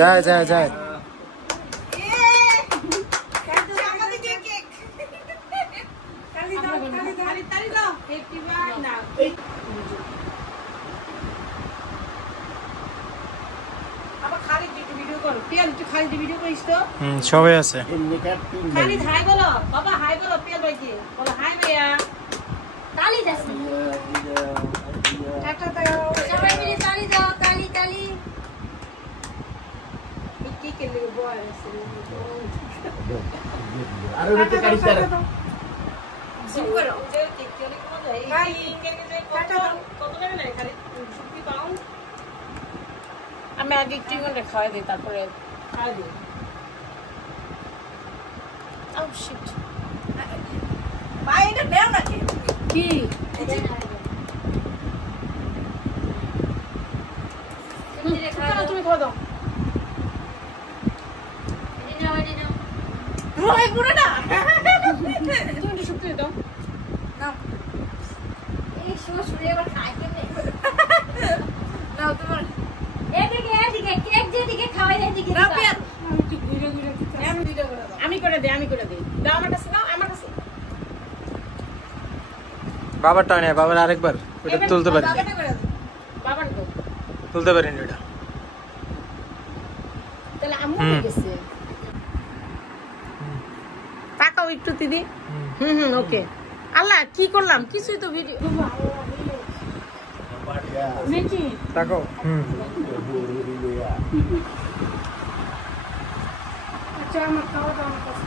যায় সবাই আছে খালি হাই বলো বাবা, হাই বলো পিয়াল ভাইকে বলো, হাই ভাইয়া তালি দাও, টাটা দাও, সবাই মিলে তালি দাও, তালি তালি। কি কে লে বয় আছে আরে ওটা কাটি দাও জিম করো যে কেক কেলে কোন যায় এই কেক যে কত লাগে না খালি 50 পাউন্ড। আমি আগে একটু করে খাওয়াই দিই, তারপরে খাওয়াই দিই। Oh shit. Bye এটা দেও নাকি? কি? তুমি খাও দাও। এনে নাও। রোই পুরো না। তুমি একটু শুকিয়ে দাও। নাও। এই শ্বশুরে আবার খায় কেমনে? নাও তোমার। এদিকে কেক যেদিকে খাওয়াই এদিকে দাও। আমি করে দেই দাও আমার কাছে, দাও আমার কাছে। বাবারটা নেই, বাবার আরেকবার ওটা তুলতে পারি, বাবার তো তুলতে পারিনি এটা। তাহলে আম্মু হয়ে গেছে। তাকাও একটু দিদি। ওকে। আল্লাহ কি করলাম, কিছুই তো ভিডিও মেকি তাকাও। আচ্ছা আমার খাওয়া দাওয়া আমার কাছে